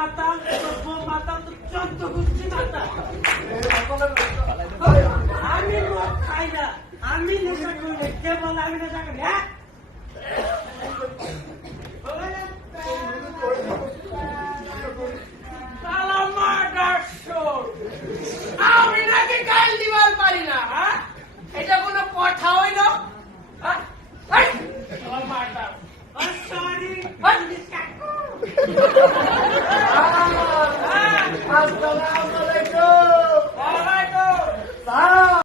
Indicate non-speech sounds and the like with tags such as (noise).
মাতা চব্য মাতা তো চন্দ্র গুচ্ছি মাতা আমি মদ খাই না, আমি নেশা করি কেবল আমি নেশা করি হ্যাঁ (laughs) আসসালামু